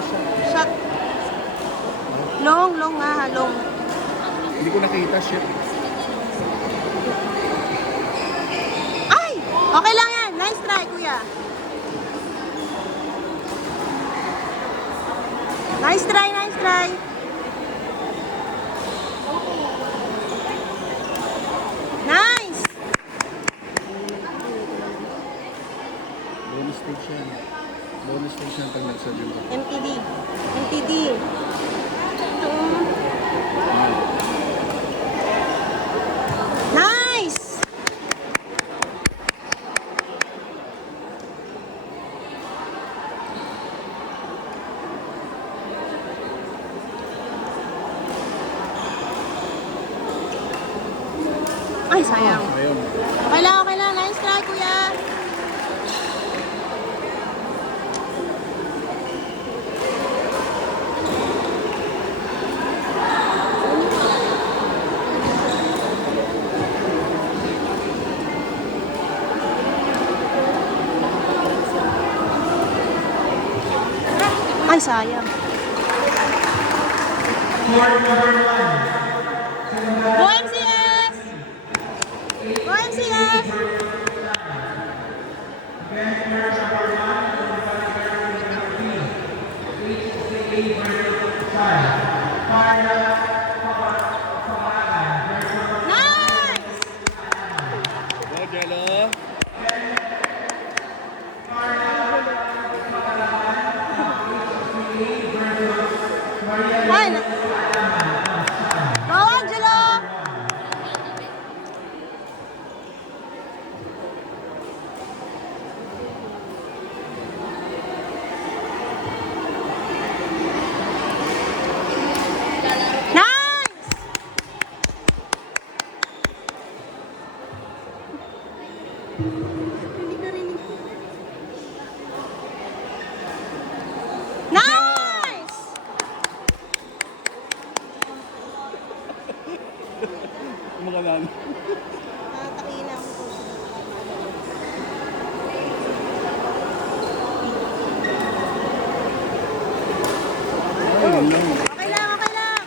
siya. Shot. Long nga, long. Hindi ko nakita, shit. Ay! Okay lang yan. Nice try, kuya. Nice try, nice try. Nice! Bonus stage yan. Bonus stage yan pag nagsabi mo. MTD. MTD. Nice! Ay, sayang. Ayun. Okay lang, okay lang. Nice try, kuya. Ay, sayang. Go MCS! Go MCS! Nice! Go, Jello. Ay, go, Angelo! Nice! Nice! Mga nan. Tatakina ako po. Ay, yun lang. Okay lang, okay lang.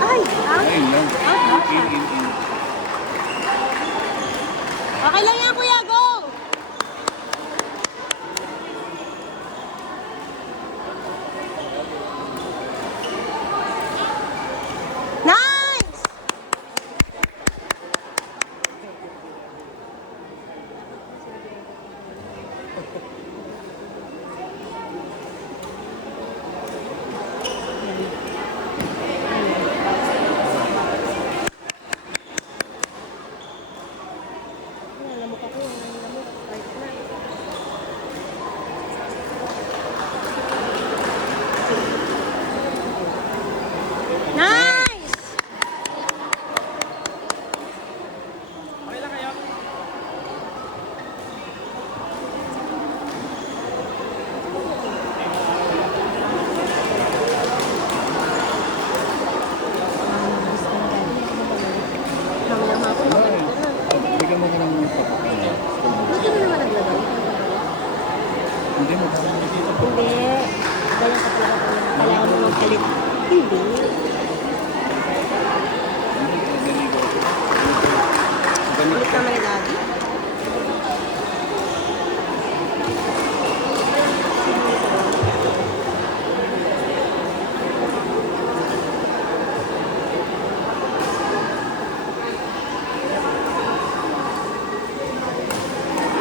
Ay, Ayun lang. In. okay lang yan, kuya. Go! Nice! Lamok ako. Lamok. Right na. Nice! Namlama ako. Bigyan mo ka ng mga papakita. Ba't ka naman naglagay? Hindi mo ka naman dito. Hindi. Ganyan ka talaga pala. Kailangan mo magpalit. Hindi. Palit naman ni Daddy.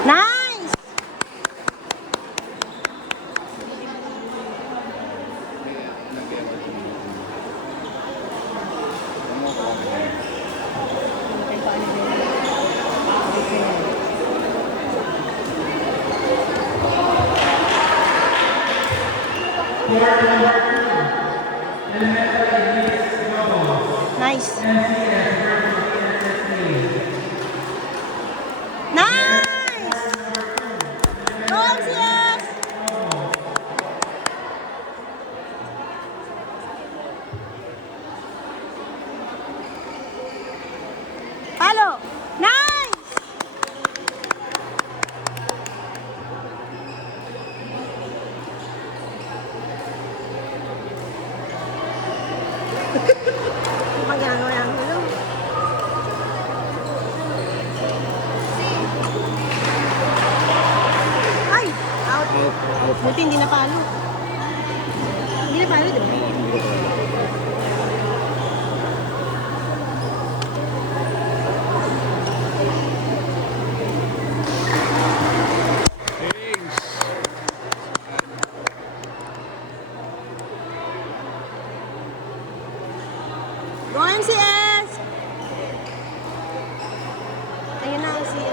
Nice! Nice. Nice! Go, MCS! Buti hindi napalo. Hindi napalo, di ba? Oo, hindi ko talaga. Thanks. Go MCS! Ayun na si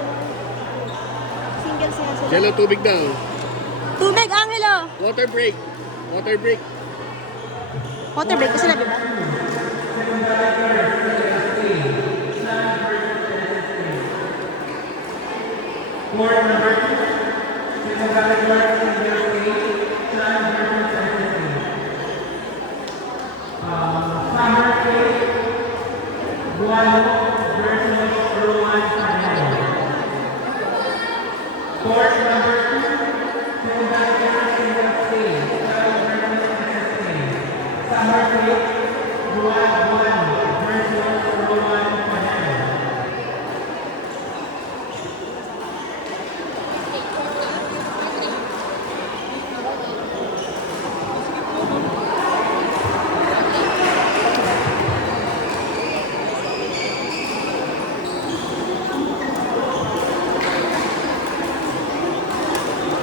single siya sila. Jello, tubig daw. Tubig, Angelo! Water break. Water break. Water break ko sila, di ba?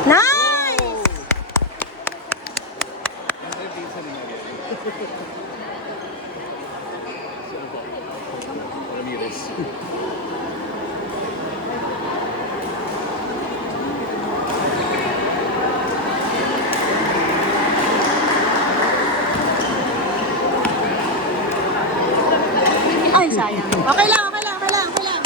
Nice! Nasa yung pizza ni Maria. Sino po? Ramirez. Ay, sayang. Okay lang, okay lang, okay lang, okay lang.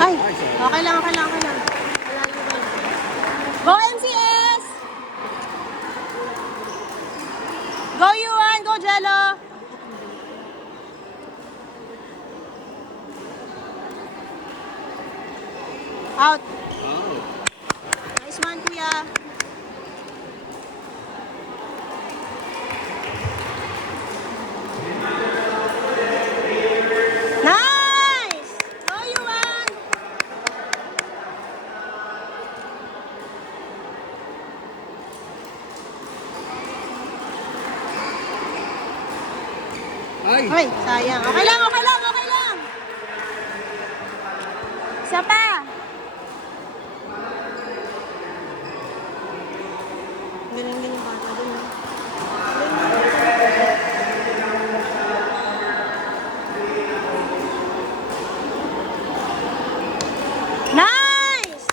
Ay, okay lang, okay lang, okay lang. Wala lang ba yun? Go MCS! Go Yuan! Go Jello! Out. Oh. Nice one, kuya. Nice! Go Yuan! Ay! Hoy, sayang. Okay lang, okay lang, okay lang. Isa pa. Galing-galing yung bata dun. Nice!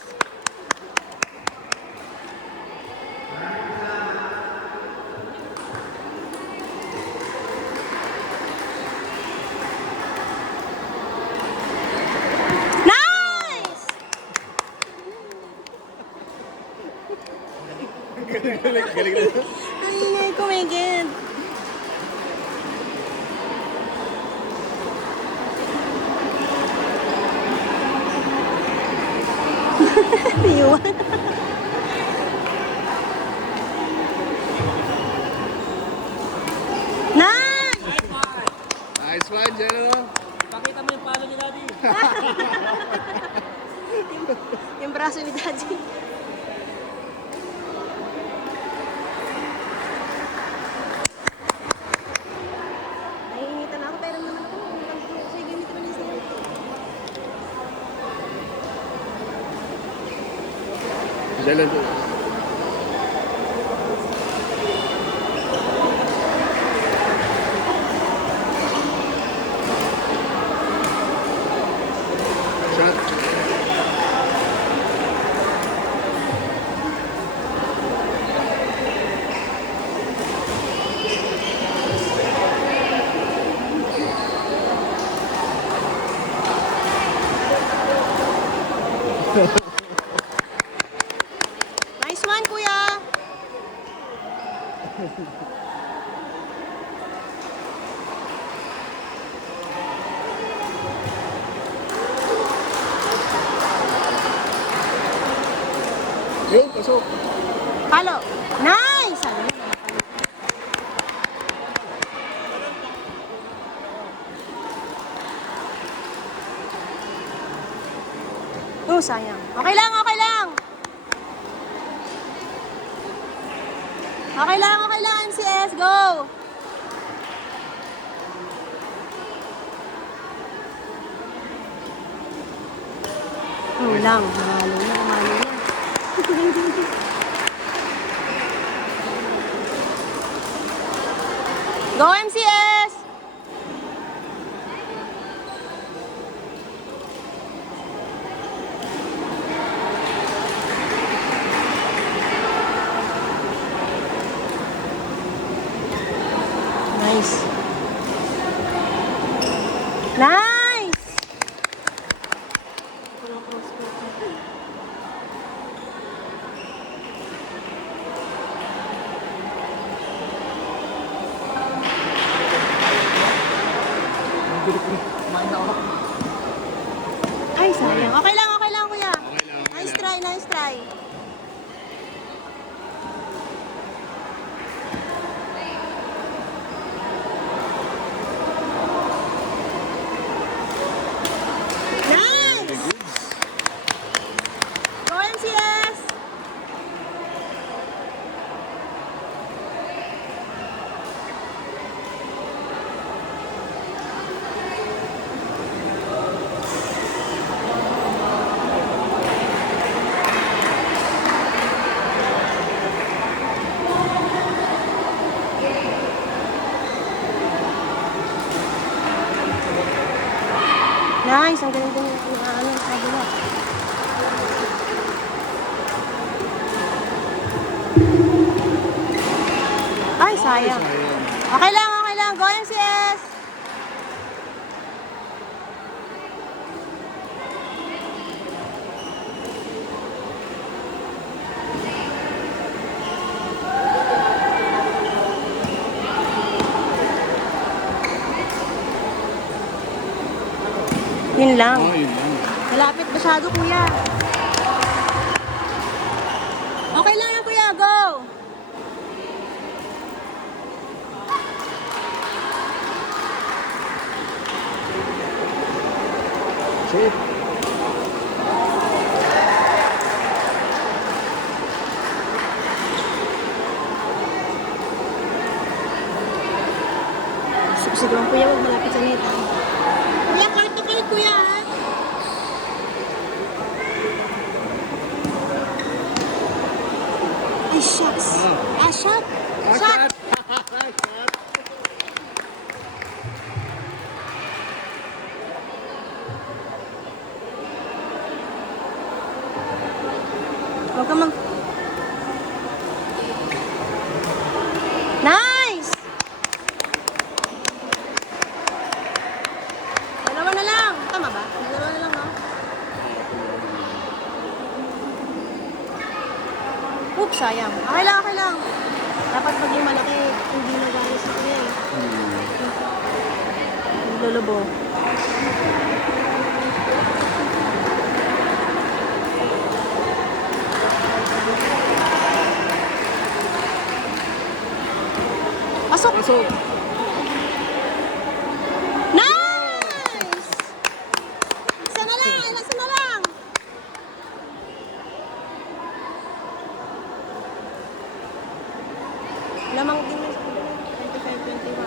Nice! Galing na. Ang ingay ko, Megan. Iwan. Nice! Nice one, Jello. Pakita mo yung palo ni Daddy. Yung braso ni Daddy. Naiinitan ako, pero naman ako. Sige, gamit naman yung sa'yo. Jello. Shot. Nice one, kuya. Yun, pasok. Palo. Nice! Sabi mo. Oh, sayang. Okay lang, okay lang. Okay lang, MCS. Go! Lang, mahalo na, mahalo na. Go, MCS! Nice. Nice! Ay, sayang. Okay lang, kuya. Okay lang. Nice try, nice try. Nice! Go, MCS! Nice, ang galing din yung kabila. Ay, sayang. Okay lang, go MCS! Yun lang. Oh, yun lang. Malapit masyado, kuya. Okay lang yan, kuya. Go! Shoot. Siguro, kuya, huwag malapit sa neta. Kuya, kahit na kahit, kuya, ha? Ay, shucks. Ah, shot. Shot. Huwag ka mag... Nice! Dalawa na lang. Tama ba? Dalawa na lang, no? Oops, sayang. Okay lang. Dapat pag yung malaki, hindi na galis sa kuya eh. Lulubo. Pasok! Pasok. Nice! Isa na lang. Lamang din mo sa 25-21.